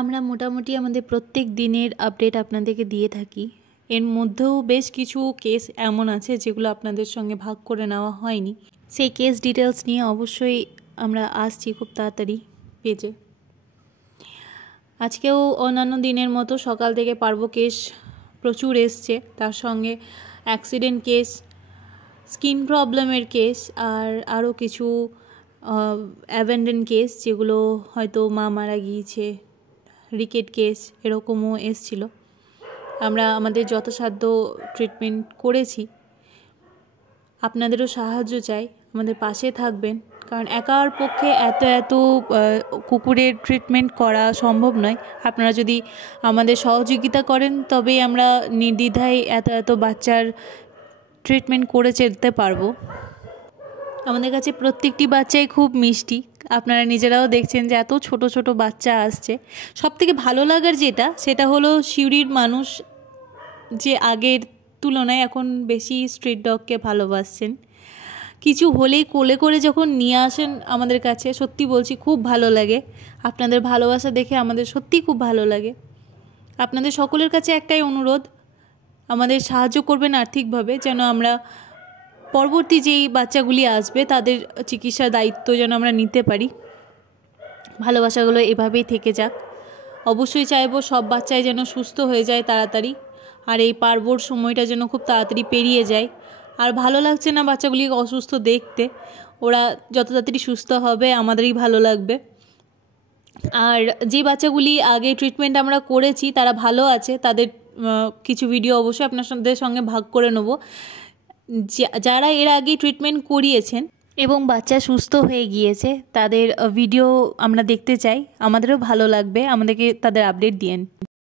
আমরা মোটামুটি আমাদের প্রত্যেক দিনের আপডেট আপনাদেরকে দিয়ে থাকি। এর মধ্যেও বেশ কিছু কেস এমন আছে যেগুলো আপনাদের সঙ্গে ভাগ করে নেওয়া হয়নি। সেই কেস ডিটেলস নিয়ে অবশ্যই আমরা আসছি খুব তাড়াতাড়ি পেজে। আজকেও অন্যান্য দিনের মতো সকাল থেকে পার্ব কেস প্রচুর এসছে, তার সঙ্গে অ্যাক্সিডেন্ট কেস, স্কিন প্রবলেমের কেস, আর আরও কিছু অ্যাবেন্ডন কেস যেগুলো হয়তো মা মারা গিয়েছে, রিকেট কেস এরকমও এসছিল। আমরা আমাদের যথাসাধ্য ট্রিটমেন্ট করেছি। আপনাদেরও সাহায্য চাই, আমাদের পাশে থাকবেন, কারণ একার পক্ষে এত কুকুরের ট্রিটমেন্ট করা সম্ভব নয়। আপনারা যদি আমাদের সহযোগিতা করেন তবেই আমরা নির্দ্বিধায় এত বাচ্চার ট্রিটমেন্ট করে যেতে পারবো। আমাদের কাছে প্রত্যেকটি বাচ্চাই খুব মিষ্টি, আপনারা নিজেরাও দেখছেন যে এত ছোট ছোট বাচ্চা আসছে। সবথেকে ভালো লাগার সেটা হলো সিউড়ির মানুষ যে আগের তুলনায় এখন বেশি স্ট্রিট ডগকে ভালোবাসছেন। কিছু হলেই কোলে করে যখন নিয়ে আসেন আমাদের কাছে, সত্যি বলছি খুব ভালো লাগে। আপনাদের ভালোবাসা দেখে আমাদের সত্যিই খুব ভালো লাগে। আপনাদের সকলের কাছে একটাই অনুরোধ, আমাদের সাহায্য করবেন আর্থিকভাবে, যেন আমরা পরবর্তী যেই বাচ্চাগুলি আসবে তাদের চিকিৎসার দায়িত্ব যেন আমরা নিতে পারি। ভালোবাসাগুলো এভাবেই থেকে যাক। অবশ্যই চাইবো সব বাচ্চাই যেন সুস্থ হয়ে যায় তাড়াতাড়ি, আর এই পার্বর সময়টা যেন খুব তাড়াতাড়ি পেরিয়ে যায়। আর ভালো লাগছে না বাচ্চাগুলিকে অসুস্থ দেখতে, ওরা যত তাড়াতাড়ি সুস্থ হবে আমাদেরই ভালো লাগবে। আর যে বাচ্চাগুলি আগে ট্রিটমেন্ট আমরা করেছি তারা ভালো আছে, তাদের কিছু ভিডিও অবশ্যই আপনাদের সঙ্গে ভাগ করে নেব। যারা এর আগে ট্রিটমেন্ট করিয়েছেন এবং বাচ্চা সুস্থ হয়ে গিয়েছে তাদের ভিডিও আমরা দেখতে চাই, আমাদেরও ভালো লাগবে, আমাদেরকে তাদের আপডেট দিয়েন।